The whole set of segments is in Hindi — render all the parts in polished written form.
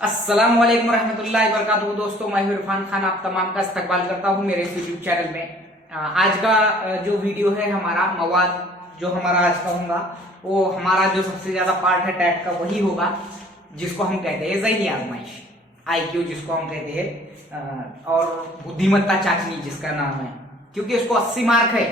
अस्सलाम वालेकुम रहमतुल्लाहि व बरकातुहू। दोस्तों, मैं इरफान खान आप तमाम का इस्तकबाल करता हूं मेरे इस यूट्यूब चैनल में। आज का जो वीडियो है हमारा मवाद जो हमारा आज का होगा वो हमारा जो सबसे ज्यादा पार्ट है टैग का वही होगा जिसको हम कहते हैं ज़हनी आजमाइश, IQ जिसको हम कहते हैं, और बुद्धिमत्ता चाचनी जिसका नाम है। क्योंकि उसको 80 मार्क है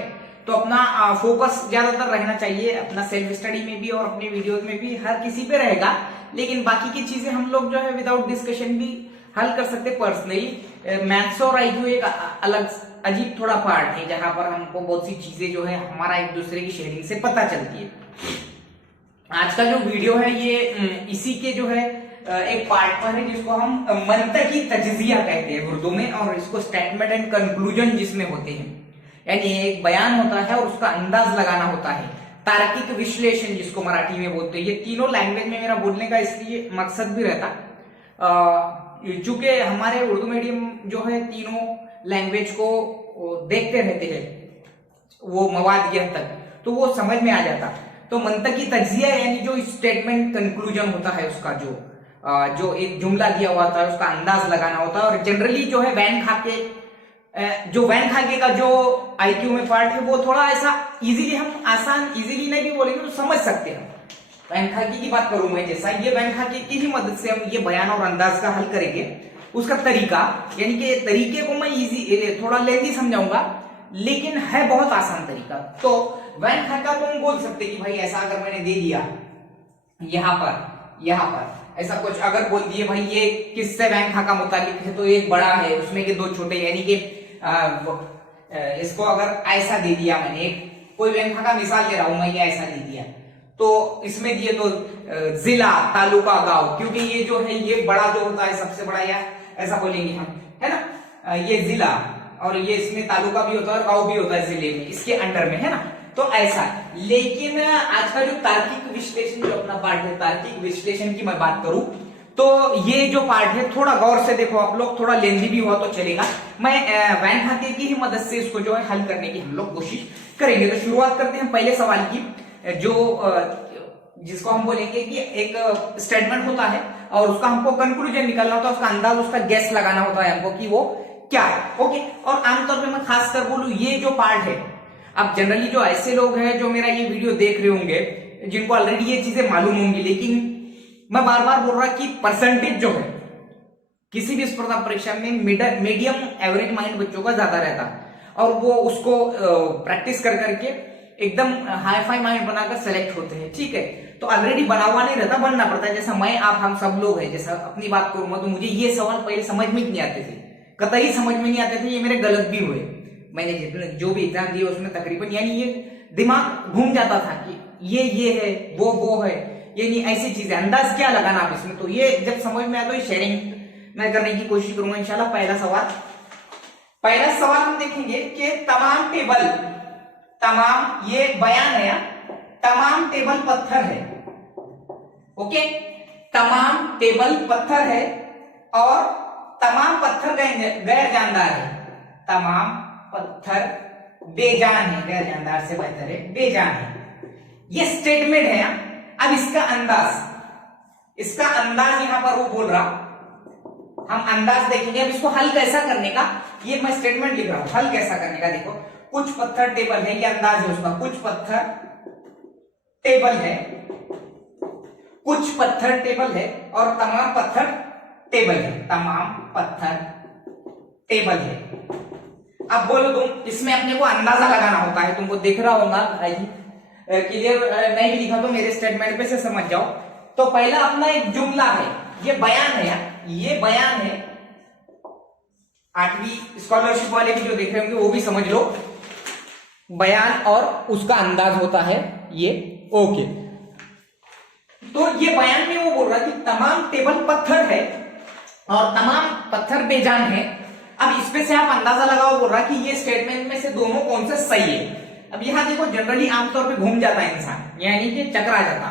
तो अपना फोकस ज्यादातर रहना चाहिए अपना सेल्फ स्टडी में भी और अपने वीडियोज में भी, हर किसी पे रहेगा। लेकिन बाकी की चीजें हम लोग जो है विदाउट डिस्कशन भी हल कर सकते पर्सनली। मैथ्स और IQ एक अलग अजीब थोड़ा पार्ट है जहां पर हमको बहुत सी चीजें जो है हमारा एक दूसरे की शेयरिंग से पता चलती है। आज का जो वीडियो है ये इसी के जो है एक पार्ट पर है जिसको हम मंतकी तज्जिया कहते हैं उर्दू में, और इसको स्टेटमेंट एंड कंक्लूजन जिसमें होते हैं, यानी एक बयान होता है और उसका अंदाज लगाना होता है। तार्किक विश्लेषण जिसको मराठी में बोलते हैं। ये तीनों लैंग्वेज में मेरा बोलने का इसलिए मकसद भी रहता, चूंकि हमारे उर्दू मीडियम जो है तीनों लैंग्वेज को देखते रहते हैं वो मवाद की हद तक, तो वो समझ में आ जाता। तो मंतकी तज्जिया यानी जो स्टेटमेंट कंक्लूजन होता है उसका जो एक जुमला दिया हुआ था उसका अंदाज लगाना होता है। और जनरली जो है वैन खाके का जो IQ में पार्ट है वो थोड़ा ऐसा इजीली, हम आसान इजीली नहीं भी बोलेंगे तो समझ सकते हैं। वैन खाके की बात करूं मैं, जैसा ये वैन खाके की ही मदद से हम ये बयान और अंदाज का हल करेंगे। उसका तरीका यानी कि तरीके को मैं इजी थोड़ा लेंदी समझाऊंगा, लेकिन है बहुत आसान तरीका। तो वैन खाका तो हम बोल सकते कि भाई ऐसा अगर मैंने दे दिया यहाँ पर ऐसा कुछ अगर बोल दिए भाई ये किससे वैन खाका मुतालिक है, तो एक बड़ा है उसमें के दो छोटे, यानी कि इसको अगर ऐसा दे दिया मैंने, एक कोई वैन खाका मिसाल दे रहा हूं मैं, ये ऐसा दे दिया तो इसमें दिए तो जिला तालुका गांव, क्योंकि ये जो है ये बड़ा जो होता है सबसे बड़ा, या ऐसा बोलेंगे हम, है ना, ये जिला और ये इसमें तालुका भी होता है और गांव भी होता है जिले में, इसके अंडर में, है ना, तो ऐसा। लेकिन आज का जो तार्किक विश्लेषण जो अपना पार्ट है, तार्किक विश्लेषण की मैं बात करूं तो ये जो पार्ट है थोड़ा गौर से देखो आप लोग, थोड़ा लेंदी भी हुआ तो चलेगा। मैं वैन खाके की ही मदद से इसको जो है हल करने की हम लोग कोशिश करेंगे। तो शुरुआत करते हैं पहले सवाल की, जो जिसको हम बोलेंगे कि एक स्टेटमेंट होता है और उसका हमको कंक्लूजन निकालना होता है, उसका अंदाज, उसका गेस लगाना होता है हमको कि वो क्या है। ओके, और आमतौर पे मैं खास कर बोलूं ये जो पार्ट है, अब जनरली जो ऐसे लोग हैं जो मेरा ये वीडियो देख रहे होंगे जिनको ऑलरेडी ये चीजें मालूम होंगी, लेकिन मैं बार बार बोल रहा कि परसेंटेज जो है किसी भी स्पर्धा परीक्षा में मीडियम एवरेज माइंड बच्चों का ज्यादा रहता और वो उसको प्रैक्टिस कर करके एकदम हाई फाई माइंड बनाकर सेलेक्ट होते हैं। ठीक है, तो ऑलरेडी बना हुआ नहीं रहता, बनना पड़ता है। जैसा मैं आप हम सब लोग हैं, जैसा अपनी बात करूंगा तो मुझे ये सवाल पहले समझ में नहीं आते थे, कतई समझ में नहीं आते थे, ये मेरे गलत भी हुए। मैंने जितने जो भी एग्जाम दिए उसमें तकरीबन यानी ये दिमाग घूम जाता था कि ये है वो है, यानी ऐसी चीजें अंदाज क्या लगाना आप इसमें। तो ये जब समझ में आया तो ये शेयरिंग मैं करने की कोशिश करूंगा इंशाल्लाह। पहला सवाल हम देखेंगे कि तमाम ये बयान है, तमाम टेबल पत्थर है। ओके, तमाम टेबल पत्थर है और तमाम पत्थर गैर जानदार है। तमाम पत्थर बेजान है, गैर जानदार से बेहतर है, बेजान है। ये स्टेटमेंट है। अब इसका अंदाज यहां पर वो बोल रहा, हम अंदाज देखेंगे। अब इसको हल कैसा करने का, ये मैं स्टेटमेंट लिख रहा हूं, हल कैसा करने का देखो। कुछ पत्थर टेबल है, ये अंदाज है उसका, कुछ पत्थर टेबल है, कुछ पत्थर टेबल है और तमाम पत्थर टेबल है, तमाम पत्थर टेबल है। अब बोलो तुम, इसमें अपने को अंदाजा लगाना होता है, तुमको दिख रहा होगा भाई, क्लियर नहीं भी लिखा तो मेरे स्टेटमेंट पे से समझ जाओ। तो पहला अपना एक जुमला है, ये बयान है यार, ये बयान है। 8वीं स्कॉलरशिप वाले भी जो देख रहे होंगे वो भी समझ लो, बयान और उसका अंदाज होता है ये। ओके, तो ये बयान में वो बोल रहा है कि तमाम टेबल पत्थर है और तमाम पत्थर बेजान है। अब इसमें से आप अंदाजा लगाओ, बोल रहा कि ये स्टेटमेंट में से दोनों कौन से सही है। अब यहां देखो जनरली आमतौर पे घूम जाता है इंसान, यानी कि चकरा जाता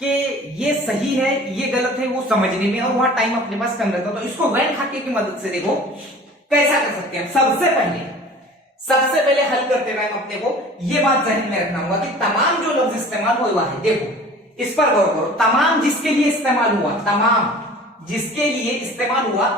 कि ये सही है ये गलत है वो समझने में, और वहां टाइम अपने पास कम रहता। तो इसको वैन खाके की मदद से देखो कैसा कर सकते हैं। सबसे पहले हल करते हुए अपने को ये बात जहन में रखना होगा कि तमाम जो लफ्ज इस्तेमाल हुआ है, देखो इस पर गौर करो, तमाम जिसके लिए इस्तेमाल हुआ, तमाम जिसके लिए इस्तेमाल हुआ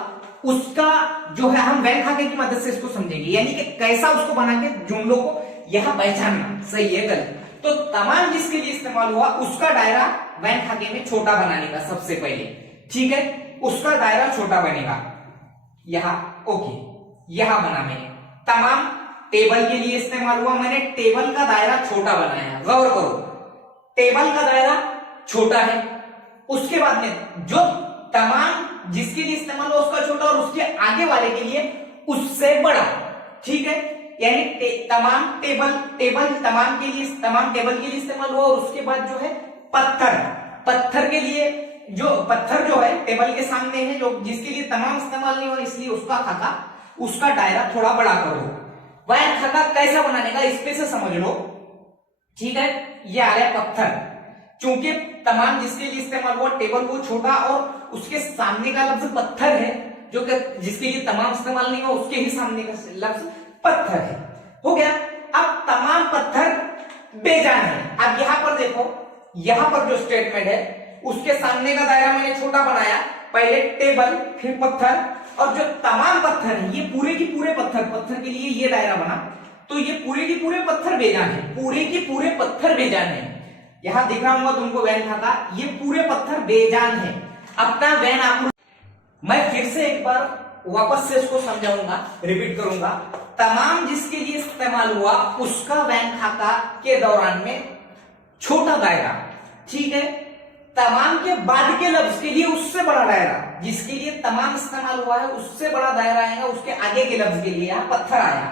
उसका जो है हम वैन खाके की मदद से इसको समझेंगे, यानी कि कैसा उसको बना के जुमलों को यहां पहचानना सही है गलत। तो तमाम जिसके लिए इस्तेमाल हुआ उसका दायरा वैन खाके में छोटा बनाने का सबसे पहले, ठीक है, उसका दायरा छोटा बनेगा यहां। ओके, यहां बना मैंने तमाम टेबल के लिए इस्तेमाल हुआ, मैंने टेबल का दायरा छोटा बनाया। गौर करो, टेबल का दायरा छोटा है, उसके बाद में जो तमाम जिसके लिए इस्तेमाल हुआ उसका छोटा और उसके आगे वाले के लिए उससे बड़ा, ठीक है, यानी तमाम तमाम टेबल के लिए इस्तेमाल हुआ और उसके बाद जो है पत्थर के लिए जो पत्थर जो है टेबल के सामने है, जो जिसके लिए तमाम इस्तेमाल नहीं हुआ, इसलिए उसका खाका उसका दायरा थोड़ा बड़ा करो। वैन खाका कैसा बनाने का इस पे से समझ लो, ठीक है। ये आ रहा है पत्थर, चूंकि तमाम जिसके लिए इस्तेमाल हुआ टेबल वो छोटा और उसके सामने का लफ्ज पत्थर है, जो कि जिसके लिए तमाम इस्तेमाल नहीं हुआ उसके ही सामने का लफ्ज पत्थर है। हो गया। अब तमाम पत्थर बेजान है। अब यहां पर देखो, यहां पर जो स्टेटमेंट है उसके सामने का दायरा मैंने छोटा बनाया, पहले टेबल फिर पत्थर, और जो तमाम पत्थर है ये पूरे की पूरे पत्थर के लिए ये दायरा बना, तो ये पूरे की पूरे पत्थर बेजान है, पूरे की पूरे पत्थर बेजान है। यहां दिख रहा होगा तुमको वैन खाका, ये पूरे पत्थर बेजान है। अपना वैन आप मैं फिर से एक बार वापस से इसको समझाऊंगा, रिपीट करूंगा। तमाम जिसके लिए इस्तेमाल हुआ उसका वैन खाका के दौरान में छोटा दायरा, ठीक है। तमाम के बाद के लफ्ज के लिए उससे बड़ा दायरा, जिसके लिए तमाम इस्तेमाल हुआ है उससे बड़ा दायरा आएगा, उसके आगे के लफ्ज के लिए यहां पत्थर आया।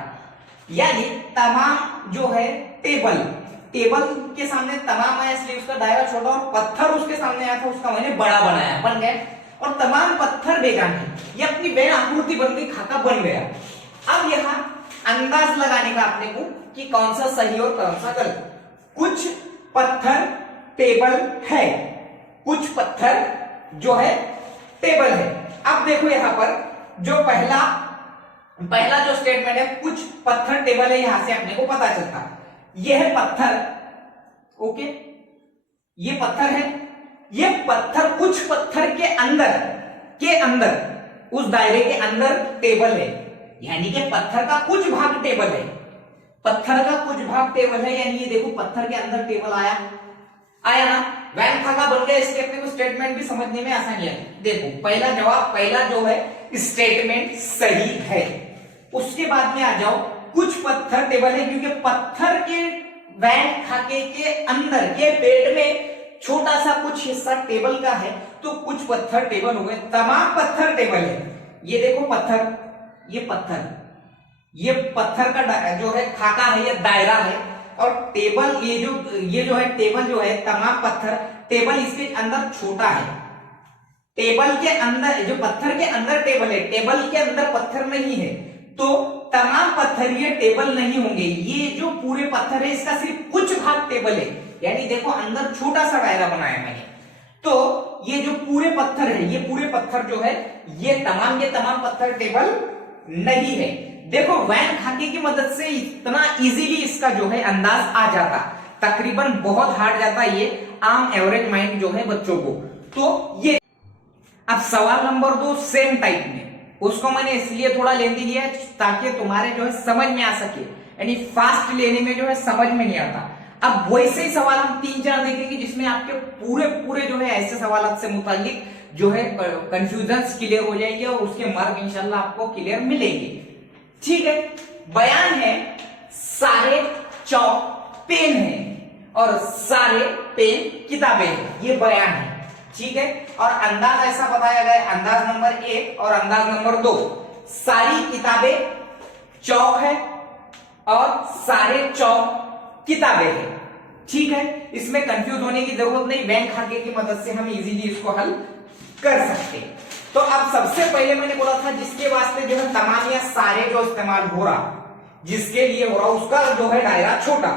यानी तमाम जो है टेबल के सामने तमाम आया इसलिए उसका दायरा छोटा, और पत्थर उसके सामने आया था उसका मैंने बड़ा बनाया, बन गया। और तमाम पत्थर बेजान है, ये अपनी वैन आकृति बन गई, खाका बन गया। अब यहां अंदाज लगाने का अपने को कि कौन सा सही और कौन सा गलत। कुछ पत्थर टेबल है, कुछ पत्थर जो है टेबल है। अब देखो यहां पर जो पहला जो स्टेटमेंट है कुछ पत्थर टेबल है, यहां से अपने को पता चलता यह है पत्थर, ओके, ये पत्थर है, ये पत्थर कुछ पत्थर के अंदर उस दायरे के अंदर टेबल है, यानी कि पत्थर का कुछ भाग टेबल है, पत्थर का कुछ भाग टेबल है, यानी ये देखो पत्थर के अंदर टेबल आया ना, वैन खाका बन गया। इसके अपने को स्टेटमेंट भी समझने में आसानी है। देखो पहला जो है स्टेटमेंट सही है। उसके बाद में आ जाओ, कुछ पत्थर टेबल है, क्योंकि पत्थर के वैन खाके के अंदर के पेट में छोटा सा कुछ हिस्सा टेबल का है, तो कुछ पत्थर टेबल हो गए। तमाम पत्थर टेबल है, ये देखो पत्थर, ये पत्थर का जो है खाका है, ये दायरा है, और टेबल ये जो है टेबल जो है तमाम पत्थर, टेबल इसके अंदर छोटा है। टेबल के अंदर जो पत्थर के अंदर टेबल है, टेबल के अंदर पत्थर नहीं है, तो तमाम पत्थर ये टेबल नहीं होंगे। ये जो पूरे पत्थर है इसका सिर्फ कुछ भाग टेबल है, यानी देखो अंदर छोटा सा दायरा बनाया मैंने। तो ये जो पूरे पत्थर है, ये पूरे पत्थर जो है ये तमाम के तमाम पत्थर टेबल नहीं है। देखो वैन खाके की मदद से इतना इजीली इसका जो है अंदाज आ जाता, तकरीबन बहुत हार्ड जाता ये आम एवरेज माइंड जो है बच्चों को। तो ये अब सवाल नंबर 2 सेम टाइप में, उसको मैंने इसलिए थोड़ा लेंदी लिया ताकि तुम्हारे जो है समझ में आ सके, यानी फास्ट लेने में जो है समझ में नहीं आता। अब वैसे ही सवाल हम 3-4 देखेंगे जिसमें आपके पूरे जो है ऐसे सवाल से मुतालिक जो है कंफ्यूजन क्लियर हो जाएंगे और उसके मार्क इंशाल्लाह आपको क्लियर मिलेंगे। ठीक है, बयान है सारे चौक पेन है और सारे पेन किताबें हैं, ये बयान है। ठीक है, और अंदाज ऐसा बताया गया, अंदाज नंबर 1 और अंदाज नंबर 2, सारी किताबें चौक है और सारे चौक किताबें हैं। ठीक है, इसमें कंफ्यूज होने की जरूरत नहीं, वैन खाके की मदद से हम इजीली इसको हल कर सकते। तो अब सबसे पहले मैंने बोला था जिसके वास्ते जो है तमाम या सारे जो इस्तेमाल हो रहा, जिसके लिए हो रहा उसका जो है दायरा छोटा।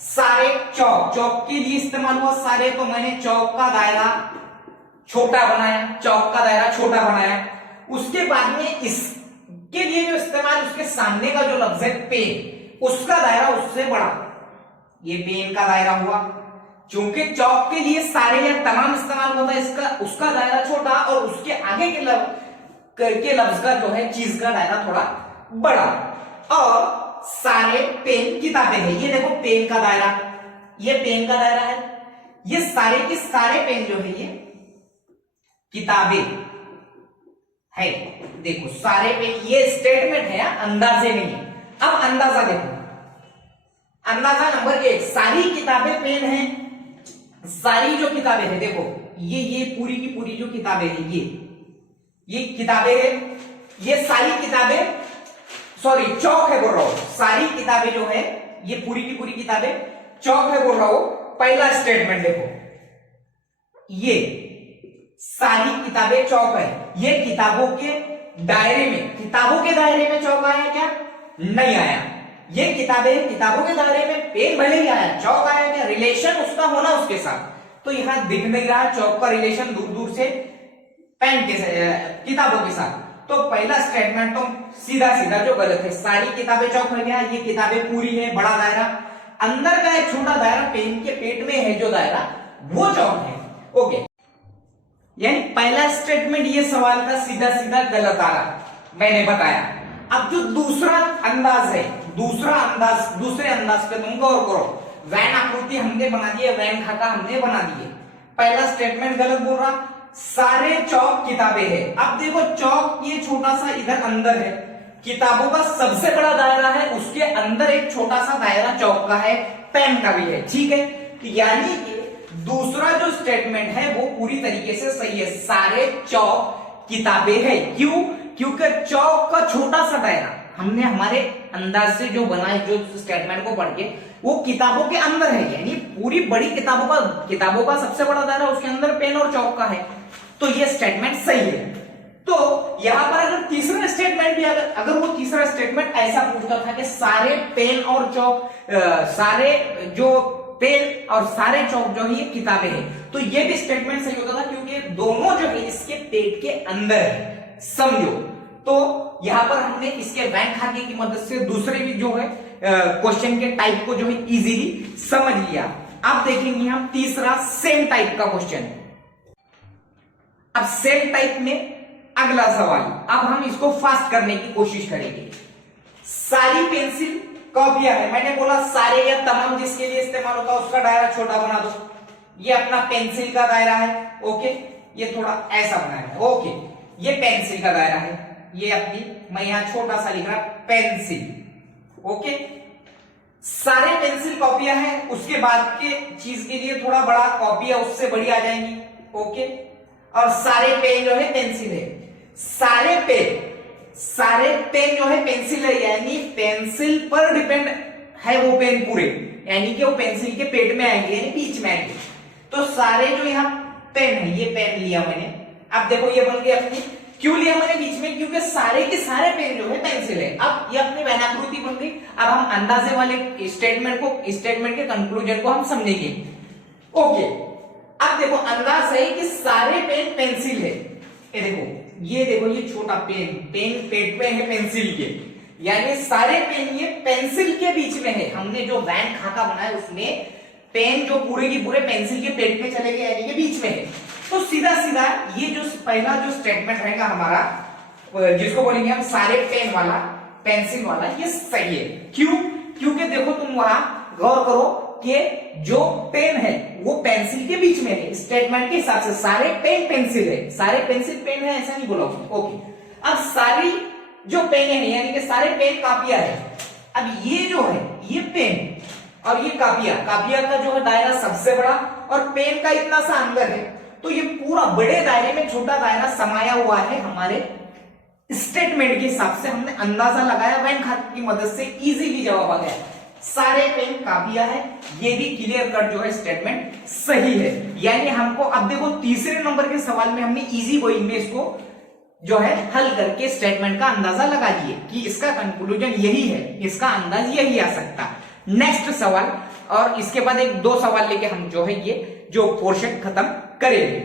सारे चौक के लिए इस्तेमाल हुआ सारे, तो मैंने चौक का दायरा छोटा बनाया, चौक का दायरा छोटा बनाया। उसके बाद में इसके लिए जो इस्तेमाल, उसके सामने का जो लफ्ज है पेन, उसका दायरा उससे बड़ा, ये पेन का दायरा हुआ। चूंकि चौक के लिए सारे या तमाम इस्तेमाल होता है, इसका उसका दायरा छोटा और उसके आगे के लफ्ज का जो है चीज का दायरा थोड़ा बड़ा। और सारे पेन किताबें हैं, ये देखो पेन का दायरा, ये पेन का दायरा है, ये सारे के सारे पेन जो है ये किताबें है। देखो सारे पेन, ये स्टेटमेंट है, अंदाजे नहीं है। अब अंदाजा देखो, अंदाजा नंबर 1, सारी किताबें पेन हैं। सारी जो किताबें हैं, देखो ये पूरी की पूरी जो किताबें हैं, ये किताबें हैं, ये सारी किताबें, सॉरी चौक है बोल रहा हूं, सारी किताबें जो है ये पूरी की पूरी किताबें चौक है बोल रहा हूं। पहला स्टेटमेंट देखो, ये सारी किताबें चौक है, ये किताबों के दायरे में, किताबों के दायरे में चौक आया क्या? नहीं आया। ये किताबें, किताबों के दायरे में पेन भले ही आया, चौक आया क्या? रिलेशन उसका होना उसके साथ, तो यहां दिख नहीं रहा चौक का रिलेशन दूर दूर से पेन के किताबों के साथ। तो पहला स्टेटमेंट तो सीधा सीधा जो गलत है, सारी किताबें चौक हो गया, ये किताबें पूरी है, बड़ा दायरा, अंदर का एक छोटा दायरा पेन के पेट में है जो दायरा, वो चौक है। ओके, यानी पहला स्टेटमेंट ये सवाल का सीधा सीधा गलत आ रहा, मैंने बताया। अब जो दूसरा अंदाज है, दूसरे अंदाज पे तुम गौर करो। वैन आकृति हमने बना दी है, वैन खाता हमने बना दी है। पहला स्टेटमेंट गलत बोल रहा, सारे चौक किताबें हैं। अब देखो चौक ये छोटा सा इधर अंदर है, किताबों का सबसे बड़ा दायरा है, उसके अंदर एक छोटा सा दायरा चौक का है, पेन का भी है, ठीक है। तो यानी कि दूसरा जो स्टेटमेंट है वो पूरी तरीके से सही है, सारे चौक किताबें हैं। क्यों? क्योंकि चौक का छोटा सा दायरा हमने हमारे अंदाज से जो बनाए, जो स्टेटमेंट को पढ़ के, वो किताबों के अंदर है, यानी पूरी बड़ी किताबों का सबसे बड़ा दायरा उसके अंदर पेन और चौक का है, तो ये स्टेटमेंट सही है। तो यहां पर अगर तीसरा स्टेटमेंट भी अगर वो तीसरा स्टेटमेंट ऐसा पूछता था कि सारे पेन और चौक, सारे जो पेन और सारे चौक जो है ये किताबें हैं, तो ये भी स्टेटमेंट सही होता था, क्योंकि दोनों जो है इसके पेट के अंदर है, समझो। तो यहां पर हमने इसके बैंक खाते की मदद से दूसरे भी जो है क्वेश्चन के टाइप को जो है इजीली समझ लिया। अब देखेंगे हम तीसरा सेम टाइप का क्वेश्चन। अब सेम टाइप में अगला सवाल, अब हम इसको फास्ट करने की कोशिश करेंगे। सारी पेंसिल कॉपियां है, मैंने बोला सारे या तमाम जिसके लिए इस्तेमाल होता है उसका दायरा छोटा बना दो। ये अपना पेंसिल का दायरा है, ओके, ये थोड़ा ऐसा बनाया है, ओके, ये पेंसिल का दायरा है, ये अपनी, मैं यहां छोटा सा लिख रहा पेंसिल, ओके। सारे पेंसिल कॉपियां हैं, उसके बाद के चीज के लिए थोड़ा बड़ा कॉपियां उससे बड़ी आ जाएंगी, ओके। और सारे पेन जो है पेंसिल है, सारे पेन जो है पेंसिल है, यानी पेंसिल पर डिपेंड है वो पेन पूरे, यानी कि वो पेंसिल के पेट में आएंगे, यानी बीच में आएंगे। तो सारे जो यहाँ पेन है, ये पेन लिया मैंने, अब देखो ये बन गया अपनी, क्यों लिया मैंने बीच में? क्योंकि सारे के सारे पेन जो है पेंसिल है। अब ये अपनी वैनाकृति बन गई। अब हम अंदाजे वाले स्टेटमेंट के कंक्लूजन को हम समझेंगे, ओके। अब देखो अंदाज है कि सारे पेन पेंसिल है, ये देखो ये छोटा पेन पेट में है पेंसिल के, यानी सारे पेन ये पेंसिल के बीच में है। हमने जो वैन खाका बनाया उसमें पेन जो पूरे की पूरे पेंसिल के पेट में चले गए, यानी कि बीच में है। तो सीधा सीधा ये जो पहला जो स्टेटमेंट रहेगा हमारा, जिसको बोलेंगे हम सारे पेन वाला, पेंसिल वाला, ये सही है। क्यों? क्योंकि देखो तुम वहां गौर करो कि जो पेन है वो पेंसिल के बीच में है, स्टेटमेंट के हिसाब से सारे पेन पेंसिल है, सारे पेंसिल पेन है, ऐसा नहीं बोला, ओके। अब सारी जो पेन है, यानी कि सारे पेन कापियां है। अब ये जो है ये पेन और ये कापिया का जो है दायरा सबसे बड़ा और पेन का इतना सा अंदर है, तो ये पूरा बड़े दायरे में छोटा दायरा समाया हुआ है। हमारे स्टेटमेंट के हिसाब से हमने अंदाजा लगाया, वैन खाते की मदद से इजीली जवाब आ गया, सारे पेन कापिया है। ये भी क्लियर कट जो है स्टेटमेंट सही है। यानी हमको अब देखो तीसरे नंबर के सवाल में हमने इजी गोइंग में इसको जो है हल करके स्टेटमेंट का अंदाजा लगा लिए कि इसका कंक्लूजन यही है, इसका अंदाज यही आ सकता। नेक्स्ट सवाल, और इसके बाद एक दो सवाल लेके हम जो है ये जो पोर्शन खत्म करेंगे।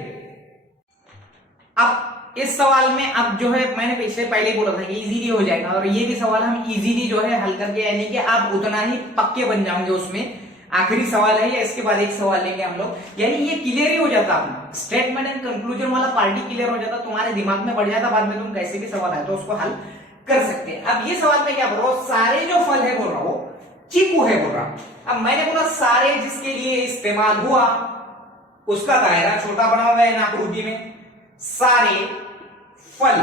अब इस सवाल में अब जो है मैंने पहले ही बोला था कि इजीली हो जाएगा, और ये भी सवाल हम इजीली जो है हल करके, यानी कि आप उतना ही पक्के बन जाओगे उसमें, आखिरी सवाल है, या इसके बाद एक सवाल लेंगे हम लोग, यानी ये क्लियर ही हो जाता अपना स्टेटमेंट एंड कंक्लूजन वाला पार्टी क्लियर हो जाता, तुम्हारे दिमाग में बढ़ जाता, बाद में तुम कैसे भी सवाल आए तो उसको हल कर सकते हैं। अब ये सवाल में क्या बोल रहा हूं, सारे जो फल है बोल रहा हूं चीकू है बोल रहा हूं। अब मैंने बोला सारे जिसके लिए इस्तेमाल हुआ उसका दायरा छोटा बना हुआ है आकृति में, सारे फल,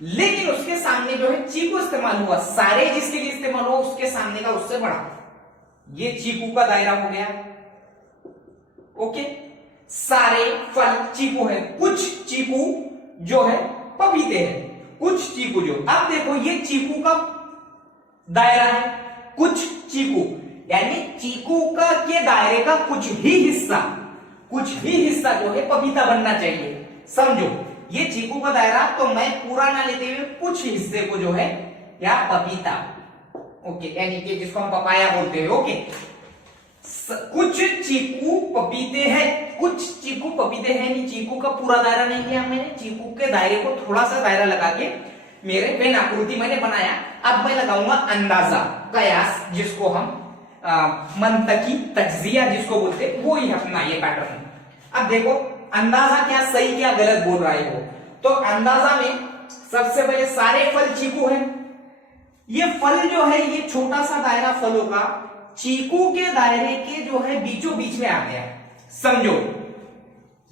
लेकिन उसके सामने जो है चीकू इस्तेमाल हुआ, सारे जिसके लिए इस्तेमाल हुआ उसके सामने का उससे बड़ा, ये चीकू का दायरा हो गया। ओके, सारे फल चीकू है, कुछ चीकू जो है पपीते हैं, कुछ चीकू जो, अब देखो ये चीकू का दायरा है, कुछ चीकू, यानी चीकू का के दायरे का कुछ ही हिस्सा जो है पपीता बनना चाहिए। समझो ये चीकू का दायरा, तो मैं पूरा ना लेते हुए कुछ हिस्से को जो है या पपीता, ओके, यानी कि जिसको हम पपाया बोलते हैं। ओके, कुछ चीकू पपीते हैं, कुछ चीकू पपीते हैं, नहीं चीकू का पूरा दायरा नहीं लिया मैंने, चीकू के दायरे को थोड़ा सा दायरा लगा के मेरे पेन आकृति मैंने बनाया। अब मैं लगाऊंगा अंदाजा, कयास, जिसको हम मंतकी तज्जिया जिसको बोलते हैं, वो ही अपना ये पैटर्न। अब देखो अंदाजा क्या सही क्या गलत बोल रहा है वो, तो अंदाजा में सबसे पहले सारे फल चीकू है, ये फल जो है ये छोटा सा दायरा फलों का चीकू के दायरे के जो है बीचों बीच में आ गया। समझो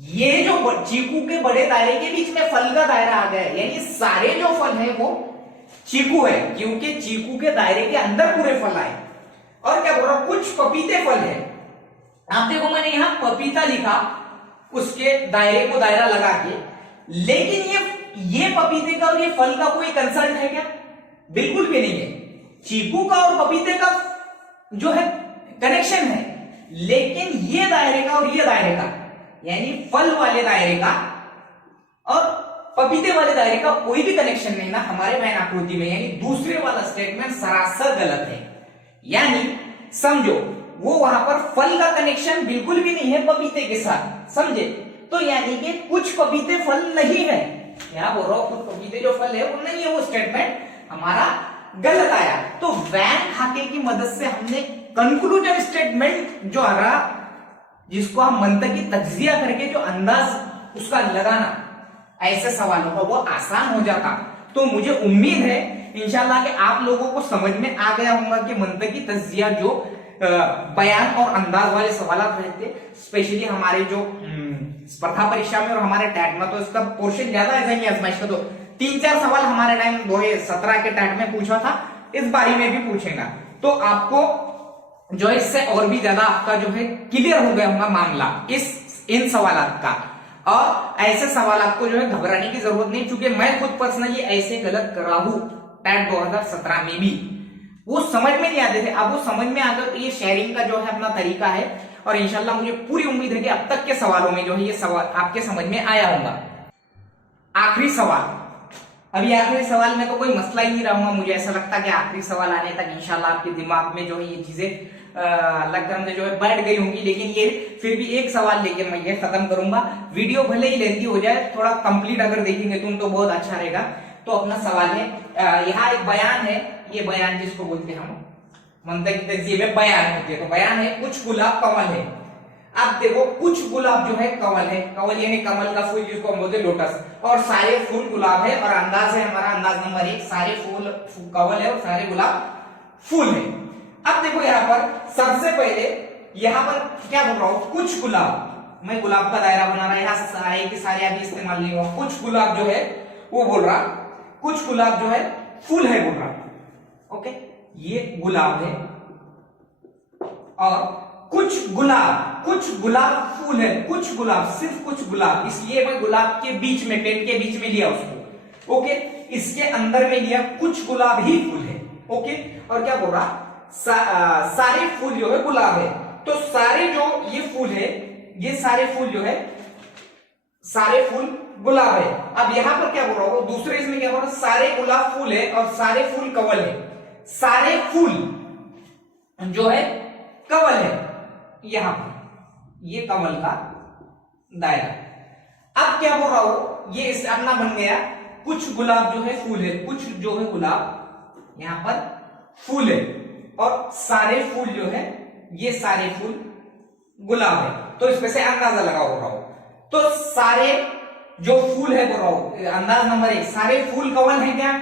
ये जो चीकू के बड़े दायरे के बीच में फल का दायरा आ गया, यानी सारे जो फल है वो चीकू है, क्योंकि चीकू के दायरे के अंदर पूरे फल आए। और क्या बोल रहा हूं, कुछ पपीते फल है, आप देखो मैंने यहां पपीता लिखा उसके दायरे को दायरा लगा के, लेकिन ये पपीते का और ये फल का कोई कंसर्न है क्या? बिल्कुल भी नहीं है। चीकू का और पपीते का जो है कनेक्शन है, लेकिन ये दायरे का और ये दायरे का, यानी फल वाले दायरे का और पपीते वाले दायरे का कोई भी कनेक्शन नहीं ना हमारे मैन आकृति में, यानी दूसरे वाला स्टेटमेंट सरासर गलत है। यानी समझो वो वहां पर फल का कनेक्शन बिल्कुल भी नहीं है पपीते के साथ, समझे? तो यानी कि कुछ पपीते फल नहीं है, यहां बोल रहा हूं कुछ पपीते जो फल है वो नहीं है, वो स्टेटमेंट हमारा गलत आया। तो वैन खाके की मदद से हमने कंक्लूजन स्टेटमेंट जो आ रहा, जिसको हम मंतकी तज्जिया करके जो अंदाज उसका लगाना ऐसे सवालों का वो आसान हो जाता। तो मुझे उम्मीद है इंशाल्लाह कि आप लोगों को समझ में आ गया होगा कि मंतकी तज्जिया जो बयान और अंदाज वाले सवाल रहते, स्पेशली हमारे जो स्पर्धा परीक्षा में और हमारे टैट में, तो इसका पोर्शन ज्यादा है नहीं आजमाइश का, तो 3-4 सवाल हमारे टाइम 2017 के टैट में पूछा था, इस बारी में भी पूछेगा। तो आपको जो इससे और भी ज्यादा आपका जो है क्लियर हो गया होगा मामला इन सवालात का, और ऐसे सवाल आपको जो है घबराने की जरूरत नहीं, क्योंकि मैं खुद पर्सनली ऐसे गलत करा हूं टैट 2017 में भी, वो समझ में नहीं आते थे, अब वो समझ में आ गए। तो ये शेयरिंग का जो है अपना तरीका है, और इंशाल्लाह मुझे पूरी उम्मीद है कि अब तक के सवालों में जो है ये सवाल आपके समझ में आया होगा। आखिरी सवाल, अभी आखिरी सवाल में तो कोई मसला ही नहीं रहूंगा, मुझे ऐसा लगता है कि आखिरी सवाल आने तक इंशाल्लाह आपके दिमाग में जो है ये चीजें लगभग जो है बैठ गई होंगी, लेकिन ये फिर भी एक सवाल लेकर मैं ये खत्म करूंगा। वीडियो भले ही लेंथी हो जाए, थोड़ा कंप्लीट अगर देखेंगे तुम तो बहुत अच्छा रहेगा। तो अपना सवाल है, यहाँ एक बयान है, ये बयान जिसको बोलते हैं हम मंतकी तज्जिया में बयान होते हैं, तो बयान है कुछ गुलाब कमल है। अब देखो कुछ गुलाब जो है कमल है, कमल यानी कमल का फूल जिसको हम बोलते हैं लोटस, और सारे फूल गुलाब है, और अंदाज है हमारा अंदाज नंबर 1, सारे फूल कमल है और सारे गुलाब फूल है। अब देखो यहाँ पर सबसे पहले यहाँ पर क्या बोल रहा हूं, कुछ गुलाब, मैं गुलाब का दायरा बना रहा है, यहाँ सारे के सारे अभी इस्तेमाल नहीं हुआ, कुछ गुलाब जो है वो बोल रहा, कुछ गुलाब जो है फूल है बोल रहा। ओके, ये गुलाब है और कुछ गुलाब फूल है, कुछ गुलाब, सिर्फ कुछ गुलाब, इसलिए मैं गुलाब के बीच में, पेन के बीच में लिया उसको। ओके, इसके अंदर में लिया, कुछ गुलाब ही फूल है। ओके, और क्या बोल रहा, सारे फूल जो है गुलाब है, तो सारे जो ये फूल है, ये सारे फूल जो है सारे फूल गुलाब है। अब यहां पर क्या बोल रहा हूं, दूसरे इसमें क्या बोल रहा, सारे गुलाब फूल है और सारे फूल कवल है, सारे फूल जो है कवल है, यहां पर ये कमल का दायरा। अब क्या बोल रहा हूं, ये इस अपना बन गया, कुछ गुलाब जो है फूल है, कुछ जो है गुलाब यहां पर फूल है, और सारे फूल जो है ये सारे फूल गुलाब है। तो इसमें से अंदाजा लगाओ बोल रहा हूं। तो सारे जो फूल है बोल रहा हूं, अंदाज नंबर 1, सारे फूल कवल है क्या?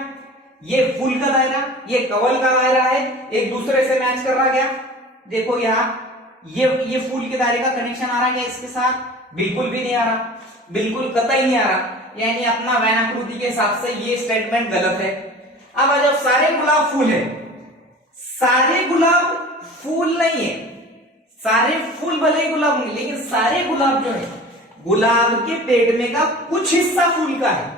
ये फूल का दायरा, ये कवल का दायरा है, एक दूसरे से मैच कर रहा क्या? देखो यहाँ ये फूल के दायरे का कनेक्शन आ रहा है क्या इसके साथ? बिल्कुल भी नहीं आ रहा, बिल्कुल कतई नहीं आ रहा। यानी अपना वैनाकृति के हिसाब से ये स्टेटमेंट गलत है। अब जब सारे गुलाब फूल है, सारे गुलाब फूल नहीं है, सारे फूल भले ही गुलाब नहीं, लेकिन सारे गुलाब जो है गुलाब के पेड़ में का कुछ हिस्सा फूल का है,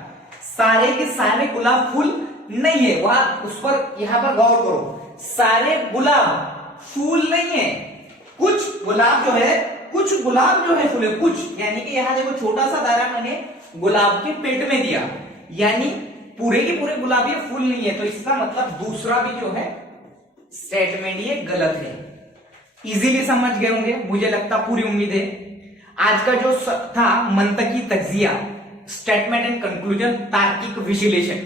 सारे के सारे गुलाब फूल नहीं है। वहां उस पर यहां पर गौर करो, सारे गुलाब फूल नहीं है, कुछ गुलाब जो है, कुछ गुलाब जो है फूल है, कुछ। यानी कि यहां देखो छोटा सा दायरा मैंने गुलाब के पेट में दिया, यानी पूरे के पूरे गुलाब ये फूल नहीं है। तो इसका मतलब दूसरा भी जो है स्टेटमेंट ये गलत है। इजीली समझ गए होंगे, मुझे लगता पूरी उम्मीद है। आज का जो था मंतकी तज्जिया, स्टेटमेंट एंड कंक्लूजन, तार्किक विश्लेषण,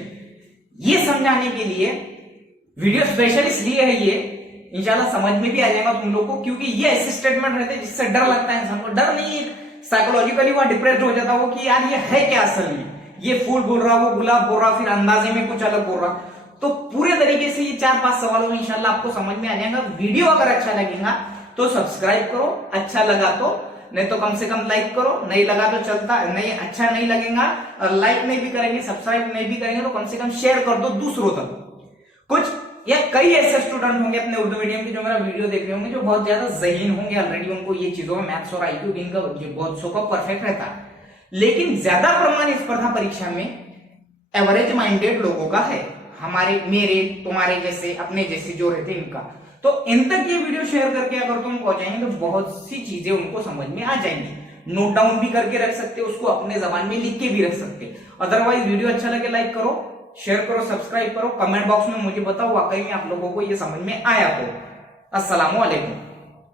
ये समझाने के लिए वीडियो स्पेशल इसलिए है ये, इंशाल्लाह समझ में भी आ जाएगा तुम लोग को, क्योंकि ये ऐसे स्टेटमेंट रहते हैं जिससे डर लगता है इंसान को। डर नहीं, साइकोलॉजिकली वह डिप्रेस्ड हो जाता हो कि यार ये है क्या असल में, ये फूल बोल रहा, वो गुलाब बोल रहा, फिर अंदाजे में कुछ अलग बोल रहा। तो पूरे तरीके से ये 4-5 सवालों में इंशाल्लाह आपको समझ में आ जाएगा। वीडियो अगर अच्छा लगेगा तो सब्सक्राइब करो, अच्छा लगा तो, नहीं तो कम से कम लाइक करो, नहीं लगा तो चलता नहीं, अच्छा नहीं लगेगा और लाइक नहीं भी करेंगे, सब्सक्राइब नहीं भी करेंगे तो कम से कम शेयर कर दो दूसरों तक। कुछ या कई ऐसे स्टूडेंट होंगे अपने उर्दू मीडियम के जो मेरा वीडियो देख रहे होंगे, जो बहुत ज्यादा ज़हीन होंगे, ऑलरेडी उनको ये चीजों में मैथ्स और आईक्यू इनका बहुत सो का परफेक्ट रहता है, लेकिन ज्यादा प्रमाण स्पर्धा परीक्षा में एवरेज माइंडेड लोगों का है, हमारे, मेरे, तुम्हारे जैसे, अपने जैसे जो रहते हैं इनका। तो इन तक ये वीडियो शेयर करके अगर तुम पहुंचाएंगे तो बहुत सी चीजें उनको समझ में आ जाएंगी। नोट डाउन भी करके रख सकते हो, उसको अपने जबान में लिख के भी रख सकते। अदरवाइज वीडियो अच्छा लगे लाइक करो, शेयर करो, सब्सक्राइब करो, कमेंट बॉक्स में मुझे बताओ वाकई में आप लोगों को ये समझ में आया तो। अस्सलामु अलैकुम।